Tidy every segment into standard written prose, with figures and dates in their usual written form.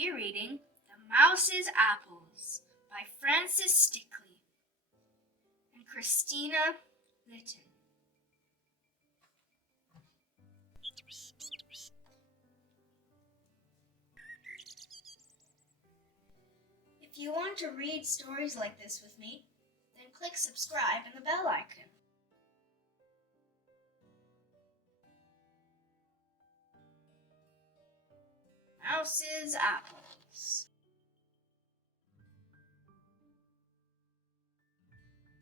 be reading The Mouse's Apples by Frances Stickley and Christina Litton. If you want to read stories like this with me, then click subscribe and the bell icon. Mouse's Apples.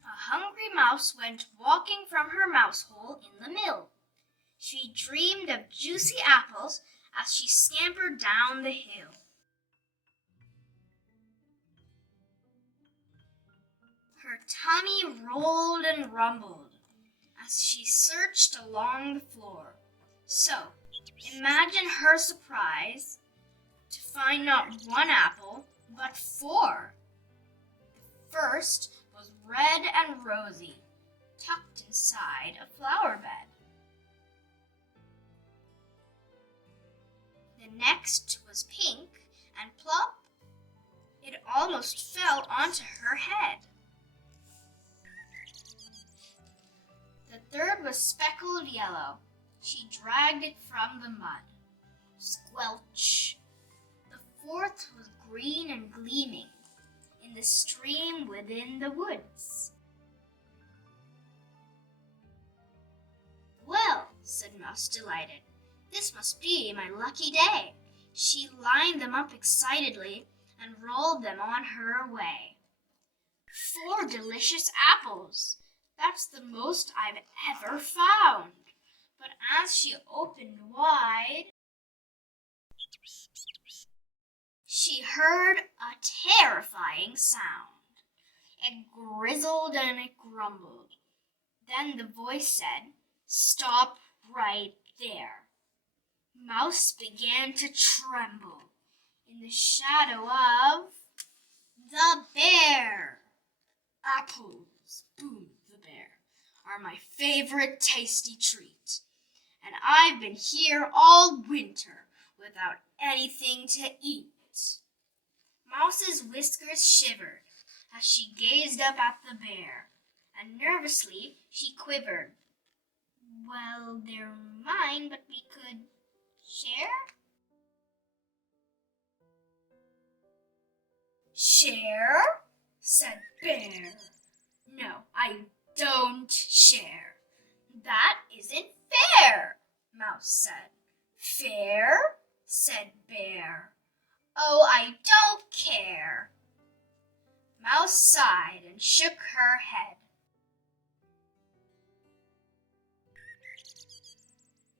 A hungry mouse went walking from her mouse hole in the mill. She dreamed of juicy apples as she scampered down the hill. Her tummy rolled and rumbled as she searched along the floor. So, imagine her surprise to find not one apple, but 4. The first was red and rosy, tucked inside a flower bed. The next was pink and plump. It almost fell onto her head. The third was speckled yellow. She dragged it from the mud. Squelch! The fourth was green and gleaming in the stream within the woods. Well, said Mouse, delighted, this must be my lucky day. She lined them up excitedly and rolled them on her way. 4 delicious apples! That's the most I've ever found. But as she opened wide, she heard a terrifying sound. It grizzled and it grumbled. Then the voice said, "Stop right there." Mouse began to tremble in the shadow of the bear. "Apples," boomed the bear, "are my favorite tasty treat, and I've been here all winter without anything to eat." Mouse's whiskers shivered as she gazed up at the bear, and nervously she quivered. "Well, they're mine, but we could share?" "Share?" said Bear. "No, I don't share. That isn't fair," Mouse said. "Fair?" said Bear. "Oh, I don't care." Mouse sighed and shook her head.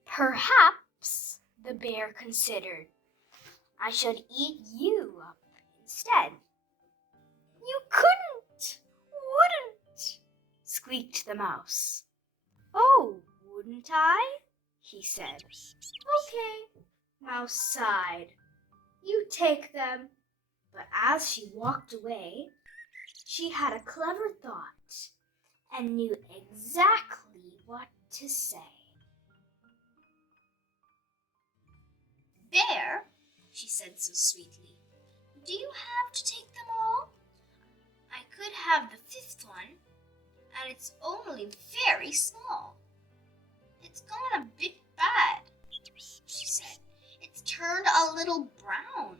"Perhaps," the bear considered, "I should eat you up instead." "You wouldn't, squeaked the mouse. "Oh, wouldn't I?" he said. "Okay." Mouse sighed. "You take them." But as she walked away, she had a clever thought and knew exactly what to say. "Bear," she said so sweetly, "do you have to take them all? I could have the 5th one, and it's only very small. It's gone a bit bad," she said. "It's turned a little brown."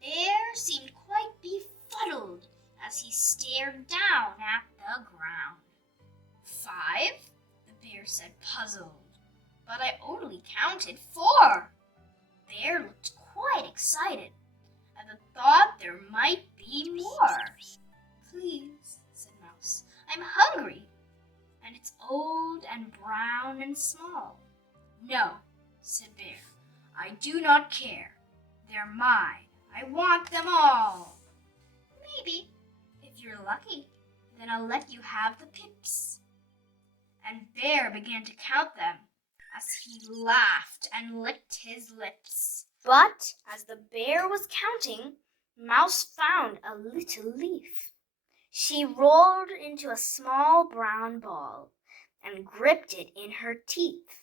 Bear seemed quite befuddled as he stared down at the ground. 5? the bear said, puzzled. "But I only counted 4. Bear looked quite excited at the thought there might be more. "Please," said Mouse, "I'm hungry, and it's old and brown and small." "No," said Bear, "I do not care. They're mine. I want them all." "Maybe, if you're lucky, then I'll let you have the pips." And Bear began to count them as he laughed and licked his lips. But as the bear was counting, Mouse found a little leaf. She rolled into a small brown ball and gripped it in her teeth,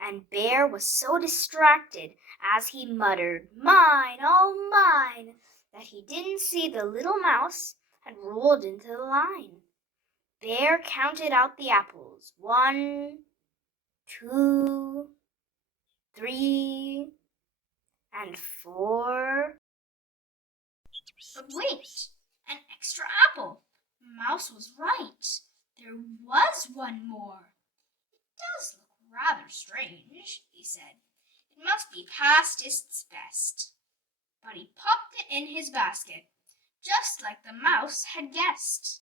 and Bear was so distracted as he muttered, "Mine, all mine," that he didn't see the little mouse had rolled into the line. Bear counted out the apples. 1, 2, 3, and 4. But wait, an extra apple. Mouse was right. There was one more. It does look rather strange, he said. It must be past its best. But he popped it in his basket, just like the mouse had guessed.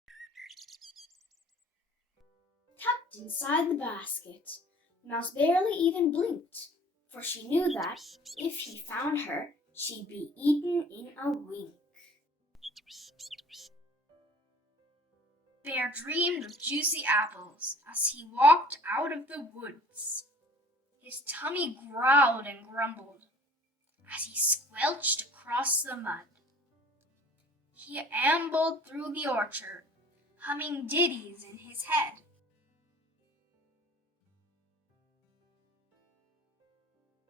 Tucked inside the basket, the mouse barely even blinked, for she knew that if he found her, she'd be eaten in a wink. Bear dreamed of juicy apples as he walked out of the woods. His tummy growled and grumbled as he squelched across the mud. He ambled through the orchard, humming ditties in his head.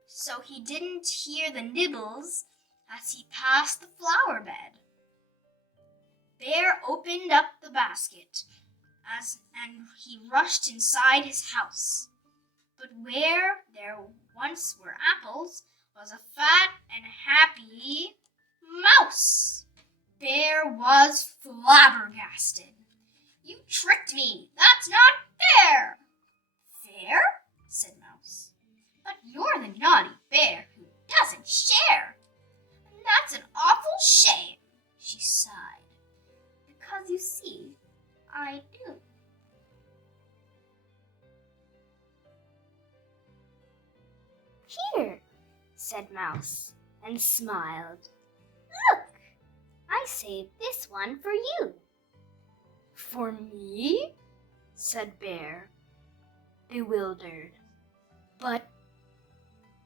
So he didn't hear the nibbles as he passed the flower bed. Bear opened up the basket and he rushed inside his house. But where there once were apples was a fat and happy mouse. Bear was flabbergasted. "You tricked me. That's not fair." "Fair?" said Mouse. "But you're the naughty bear who doesn't share. And that's an awful shame," she sighed. "Because you see, I do." "Here," said Mouse, and smiled. "Look, I saved this one for you." "For me?" said Bear, bewildered. "But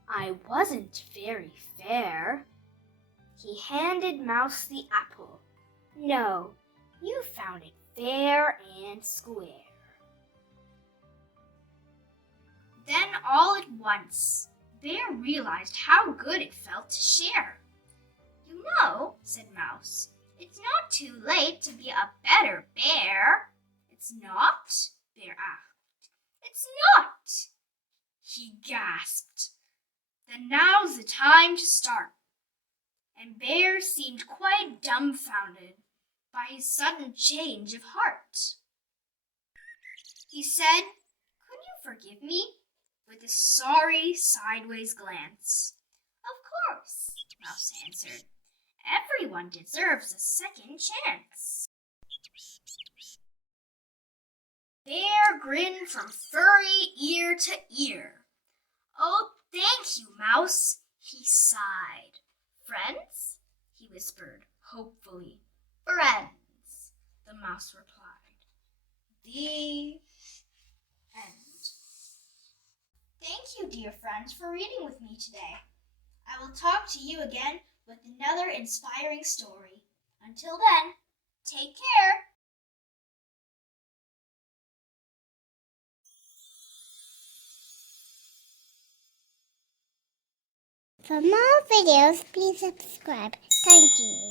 I wasn't very fair." He handed Mouse the apple. "No, you found it fair and square." Then all at once, Bear realized how good it felt to share. "You know," said Mouse, "it's not too late to be a better bear." "It's not?" Bear asked. "It's not," he gasped. "Then now's the time to start." And Bear seemed quite dumbfounded by his sudden change of heart. He said, "Could you forgive me?" with a sorry sideways glance. "Of course," Mouse answered. "Everyone deserves a second chance." Bear grinned from furry ear to ear. "Oh, thank you, Mouse," he sighed. "Friends?" he whispered hopefully. "Friends," the mouse replied. The end. Thank you, dear friends, for reading with me today. I will talk to you again with another inspiring story. Until then, take care. For more videos, please subscribe. Thank you.